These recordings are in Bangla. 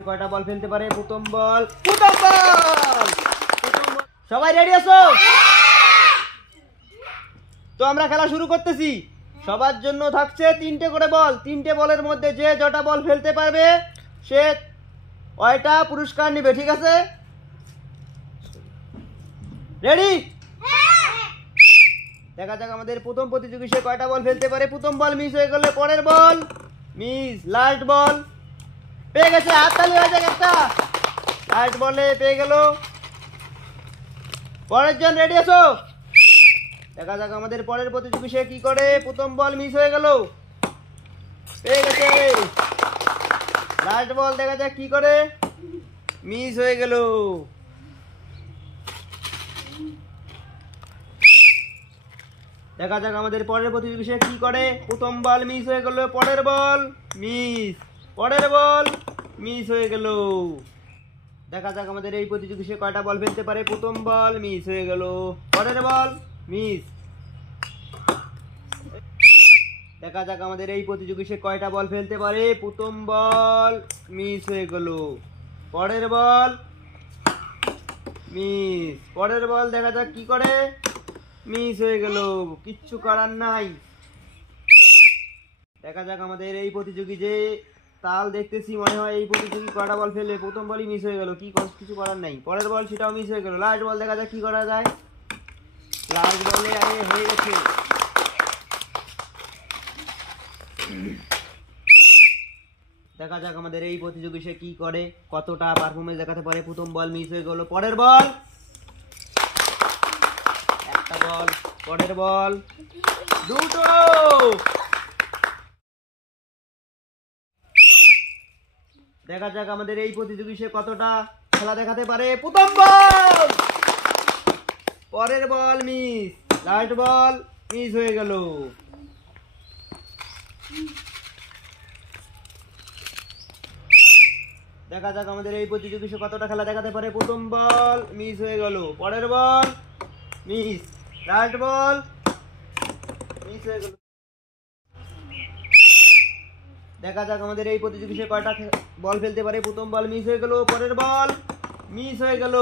কয়টা বল ফেলতে পারে? প্রথম বল, প্রথম বল। সবাই রেডি আছো? তো আমরা খেলা শুরু করতেছি। সবার জন্য থাকছে 3টে করে বল। 3টে বলের মধ্যে যে যটা বল ফেলতে পারবে সে ওইটা পুরস্কার নেবে, ঠিক আছে? রেডি? দেখা যাক আমাদের প্রথম প্রতিযোগী সে কয়টা বল ফেলতে পারে। প্রথম বল মিস হয়ে গেলে পরের বল মিস। লাস্ট বল পেয়ে গেছে, হাততালি হয়ে যাক একটা। লাস্ট বলে পেয়ে গেল। পরের জন রেডি আছো? দেখা যাক আমাদের পরের প্রতিযোগী সে কি করে। প্রথম বল মিস হয়ে গেল, পেয়ে গেছে। লাস্ট বল দেখা যাক কি করে, মিস হয়ে গেল। দেখা যাক আমাদের পরের প্রতিযোগী সে কি করে। প্রথম বল মিস হয়ে গেল, পরের বল মিস, পরের বল মিস হয়ে গেল। দেখা যাক আমাদের এই প্রতিযোগী সে কয়টা বল ফেলতে পারে। প্রথম বল মিস হয়ে গেল, পরের বল মিস। দেখা যাক আমাদের এই প্রতিযোগী সে কয়টা বল ফেলতে পারে। প্রথম বল মিস হয়ে গেল, পরের বল মিস, পরের বল দেখা যাক কি করে, মিস হয়ে গেল। কিচ্ছু করার নাই। দেখা যাক আমাদের এই প্রতিযোগী যে তাল দেখতেছি মনে হয় এই প্রতিযোগী কয়টা বল ফেলে। প্রথম বলই মিস হয়ে গেল, কিছু করার নাই। পরের বল সেটাও মিস হয়ে গেল। লাস্ট বল দেখা যাক কি করা যায়। লাস্ট বলে হয়ে গেছে। দেখা যাক আমাদের এই প্রতিযোগী সে কি করে, কতটা পারফরমেন্স দেখাতে পারে। প্রথম বল মিস হয়ে গেল, পরের বল একটা বল, পরের বল দুটো। দেখা যাক আমাদের এই প্রতিযোগী সে কতটা খেলা দেখাতে পারে। প্রথম বল, পরের ball miss, last ball miss হয়ে গেল। দেখা যাক আমাদের এই প্রতিযোগী সে কতটা খেলা দেখাতে পারে। প্রথম বল মিস হয়ে গেল, পরের ball miss, last ball miss হয়ে গেল। দেখা যাক আমাদের এই প্রতিযোগী সে কয়টা বল ফেলতে পারে। প্রথম বল মিস হয়ে গেল, পরের বল মিস হয়ে গেল,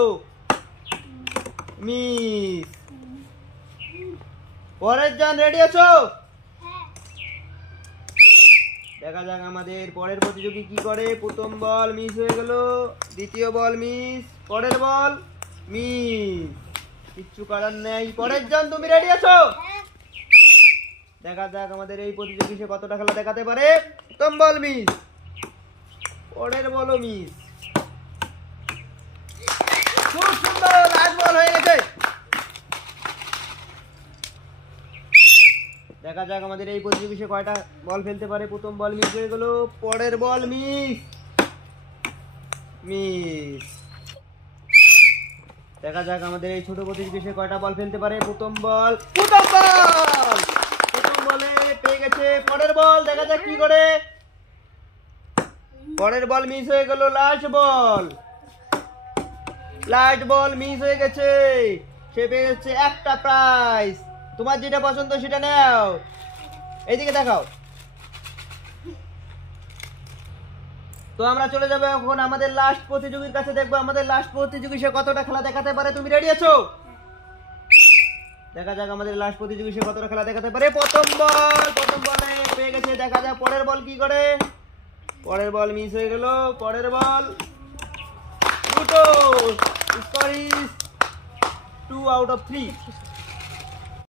মিস। পরের জন রেডি আছো? দেখা যাক আমাদের পরের প্রতিযোগী কি করে। প্রথম বল মিস হয়ে গেল, দ্বিতীয় বল মিস, পরের বল মিস। কিচ্ছু করার নেই। পরের জন তুমি রেডি আছো? দেখা যাক আমাদের এই প্রতিযোগী সে কতটা খেলা দেখাতে পারে। প্রথম বল মিস, পরের বলও মিস। খুব সুন্দর, লাস্ট বল হয়ে গেছে। দেখা যাক আমাদের এই প্রতিযোগী সে কয়টা বল ফেলতে পারে। প্রথম বল মিস হয়ে গেল, পরের বল মিস, মিস। দেখা যাক আমাদের এই ছোট প্রতিযোগী সে কয়টা বল ফেলতে পারে। প্রথম বল, প্রথম বল, প্রথম বলে পেয়ে গেছে। পরের বল দেখা যাক কি করে। পরের বল মিস হয়ে গেল, লাস্ট বল, লাস্ট বল মিস হয়ে গেছে। সে পেয়ে গেছে একটা প্রাইজ। তোমার যেটা পছন্দ সেটা নাও, এইদিকে দেখাও। তো আমরা চলে যাবো এখন আমাদের লাস্ট প্রতিযোগীর কাছে। দেখবো আমাদের লাস্ট প্রতিযোগী সে কতটা খেলা দেখাতে পারে। তুমি রেডি আছো? দেখা যাক আমাদের লাস্ট প্রতিযোগী সে কতটা খেলা দেখাতে পারে। প্রথম বল, প্রথম বলে পেয়ে গেছে। দেখা যাক পরের বল কি করে। পরের বল মিস হয়ে গেল, পরের বল দুটো। Score is 2 out of 3।